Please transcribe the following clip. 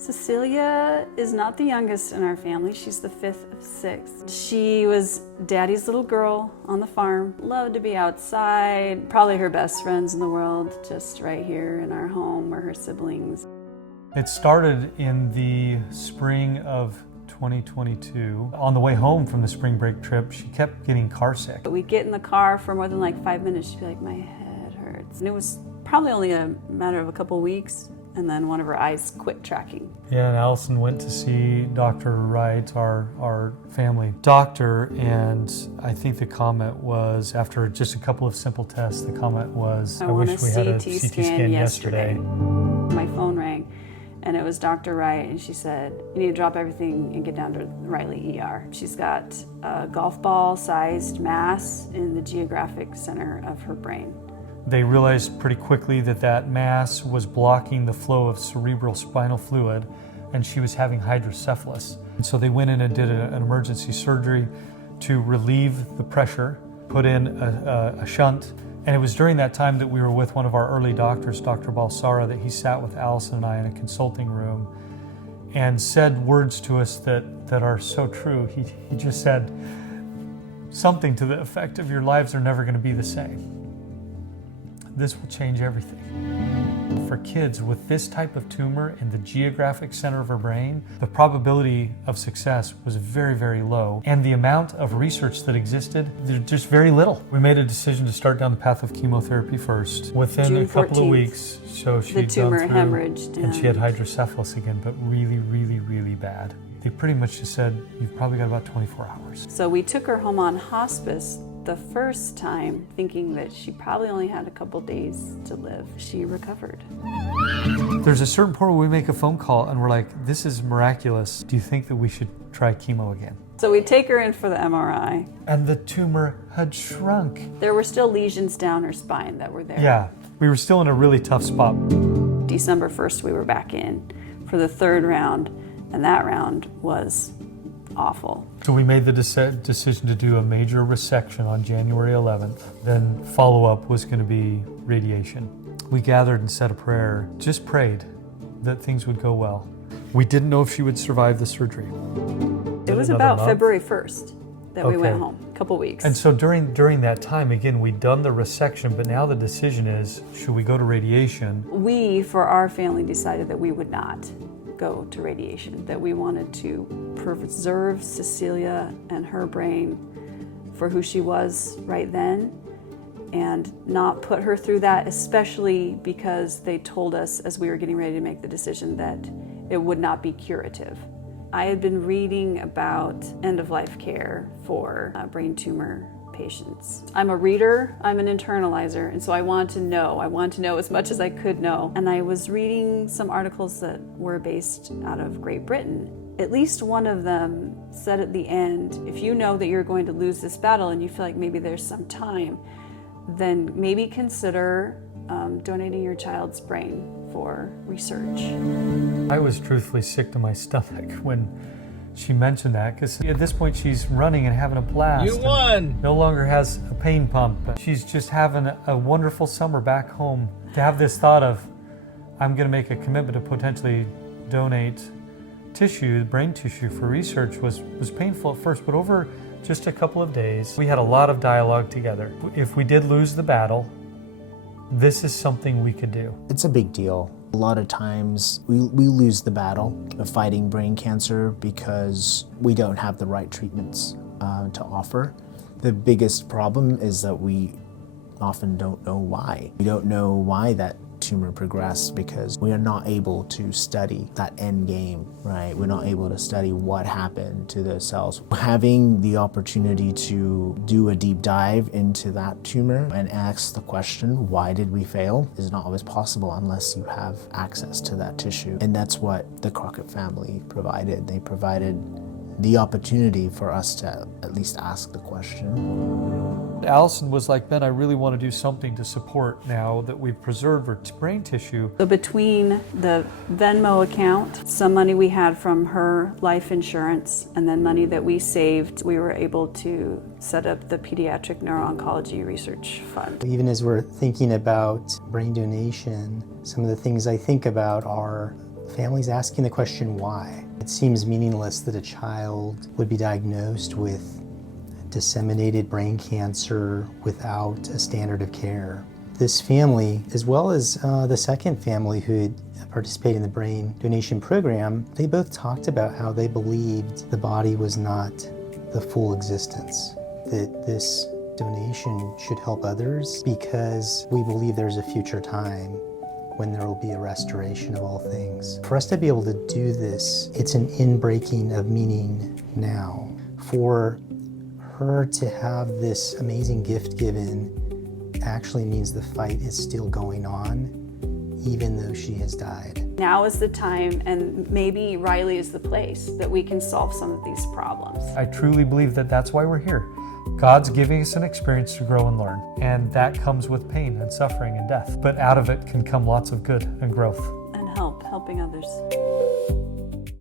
Cecilia is not the youngest in our family. She's the 5th of 6. She was Daddy's little girl on the farm. Loved to be outside. Probably her best friends in the world, just right here in our home were her siblings. It started in the spring of 2022. On the way home from the spring break trip, she kept getting car sick. We'd get in the car for more than like 5 minutes. She'd be like, my head hurts. And it was probably only a matter of a couple weeks, and then one of her eyes quit tracking. Yeah, and Allison went to see Dr. Wright, our family doctor, and I think the comment was, after just a couple of simple tests, the comment was, I wish we had a CT scan yesterday. My phone rang, and it was Dr. Wright, and she said, you need to drop everything and get down to Riley ER. She's got a golf ball-sized mass in the geographic center of her brain. They realized pretty quickly that that mass was blocking the flow of cerebral spinal fluid, and she was having hydrocephalus. And so they went in and did an emergency surgery to relieve the pressure, put in a shunt. And it was during that time that we were with one of our early doctors, Dr. Balsara, that he sat with Allison and I in a consulting room and said words to us that are so true. He just said something to the effect of, your lives are never going to be the same. This will change everything. For kids with this type of tumor in the geographic center of her brain, the probability of success was very, very low. And the amount of research that existed, there's just very little. We made a decision to start down the path of chemotherapy first. Within June a couple 14th, of weeks, so she'd the tumor gone through, hemorrhaged. and she had hydrocephalus again, but really, really, really bad. They pretty much just said, you've probably got about 24 hours. So we took her home on hospice the first time, thinking that she probably only had a couple days to live. She recovered. There's a certain point where we make a phone call and we're like, this is miraculous. Do you think that we should try chemo again? So we take her in for the MRI. And the tumor had shrunk. There were still lesions down her spine that were there. Yeah, we were still in a really tough spot. December 1st, we were back in for the 3rd round, and that round was awful. So we made the decision to do a major resection on January 11th. Then follow-up was going to be radiation. We gathered and said a prayer, just prayed that things would go well. We didn't know if she would survive the surgery. It was about February 1st that we went home, a couple weeks. And so during that time, again, we'd done the resection, but now the decision is, should we go to radiation? We, for our family, decided that we would not go to radiation, that we wanted to preserve Cecilia and her brain for who she was right then, and not put her through that, especially because they told us as we were getting ready to make the decision that it would not be curative. I had been reading about end-of-life care for brain tumor patients. I'm a reader, I'm an internalizer, and so I want to know as much as I could know. And I was reading some articles that were based out of Great Britain. At least one of them said at the end, if you know that you're going to lose this battle and you feel like maybe there's some time, then maybe consider donating your child's brain for research. I was truthfully sick to my stomach when she mentioned that, because at this point she's running and having a blast. You won! No longer has a pain pump. She's just having a wonderful summer back home. To have this thought of, I'm going to make a commitment to potentially donate tissue, brain tissue for research was painful at first, but over just a couple of days, we had a lot of dialogue together. If we did lose the battle, this is something we could do. It's a big deal. A lot of times we lose the battle of fighting brain cancer because we don't have the right treatments to offer. The biggest problem is that we often don't know why. We don't know why that tumor progressed because we are not able to study that end game, right? We're not able to study what happened to those cells. Having the opportunity to do a deep dive into that tumor and ask the question, why did we fail, is not always possible unless you have access to that tissue. And that's what the Crockett family provided. They provided the opportunity for us to at least ask the question. Allison was like, Ben, I really want to do something to support now that we've preserved her brain tissue. So between the Venmo account, some money we had from her life insurance, and then money that we saved, we were able to set up the Pediatric Neuro-Oncology Research Fund. Even as we're thinking about brain donation, some of the things I think about are Families asking the question why. It seems meaningless that a child would be diagnosed with disseminated brain cancer without a standard of care. This family, as well as the second family who had participated in the brain donation program, they both talked about how they believed the body was not the full existence, that this donation should help others because we believe there's a future time when there will be a restoration of all things. For us to be able to do this, it's an inbreaking of meaning now. For her to have this amazing gift given actually means the fight is still going on, even though she has died. Now is the time, and maybe Riley is the place that we can solve some of these problems. I truly believe that that's why we're here. God's giving us an experience to grow and learn, and that comes with pain and suffering and death. But out of it can come lots of good and growth. And helping others.